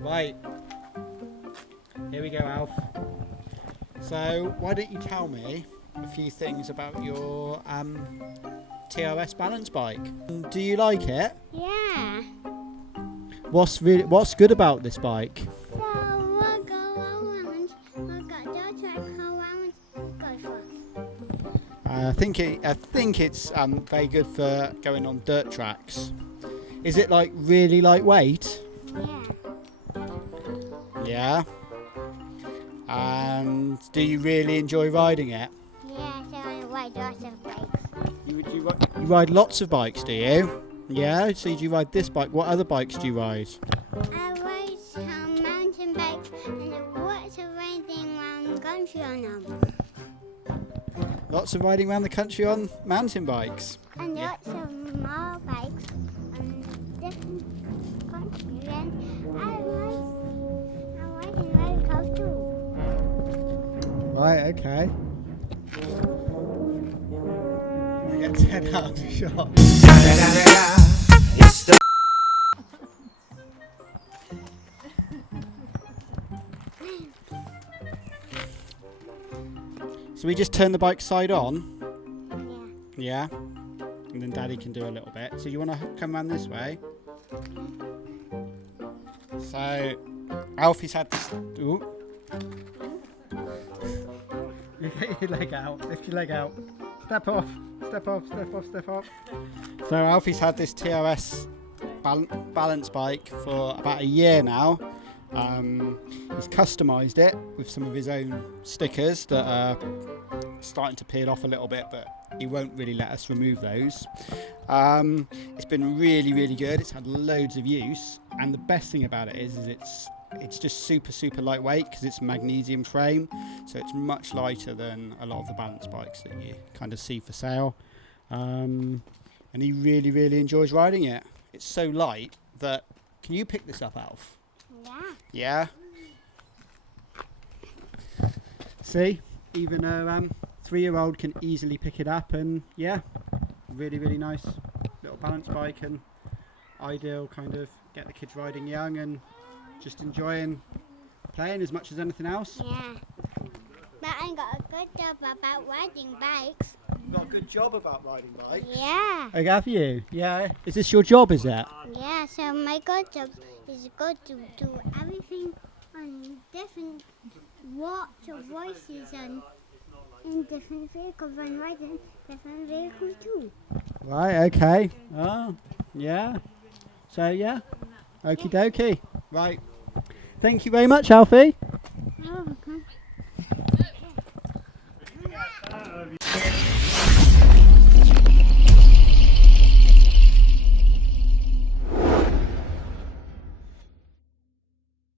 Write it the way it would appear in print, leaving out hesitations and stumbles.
Right. Here we go, Alf. So, why don't you tell me a few things about your TRS balance bike? Do you like it? Yeah. What's good about this bike? So we'll go around. We'll go track around. Go for. I think it's very good for going on dirt tracks. Is it like really lightweight? Yeah. Yeah. And do you really enjoy riding it? Yeah. So I ride lots of bikes. You ride lots of bikes, do you? Yeah. So do you ride this bike? What other bikes do you ride? I ride some mountain bikes and lots of riding around the country on them. Lots of riding around the country on mountain bikes. And Yeah. lots of small bikes on different countries. And I ride in roller coaster too. Right. Okay. We get 10 out of the shot. So we just turn the bike side on. Yeah. Yeah. And then Daddy can do a little bit. So you want to come around this way? So Alfie's had this. Ooh. You get your leg out. Lift your leg out. Step off. Step off. Step off. Step off. So Alfie's had this TRS balance bike for about a year now. He's customised it with some of his own stickers that are starting to peel off a little bit, but he won't really let us remove those. It's been really, really good. It's had loads of use, and the best thing about it is it's just super lightweight because it's magnesium frame, so it's much lighter than a lot of the balance bikes that you kind of see for sale. And he really enjoys riding it. It's so light that, can you pick this up, Alf? Yeah. Yeah. See, even a 3-year-old can easily pick it up, and yeah, really nice little balance bike, and ideal kind of get the kids riding young and just enjoying playing as much as anything else. Yeah. But I got a good job about riding bikes. You've got a good job about riding bikes. Yeah. Oh, have you? Yeah. Is this your job, is it? Yeah, so my good job is good to do everything on different watts of voices and in different vehicles and riding different vehicles too. Right, okay. Oh, yeah. So, yeah. Okie dokie. Right. Thank you very much, Alfie.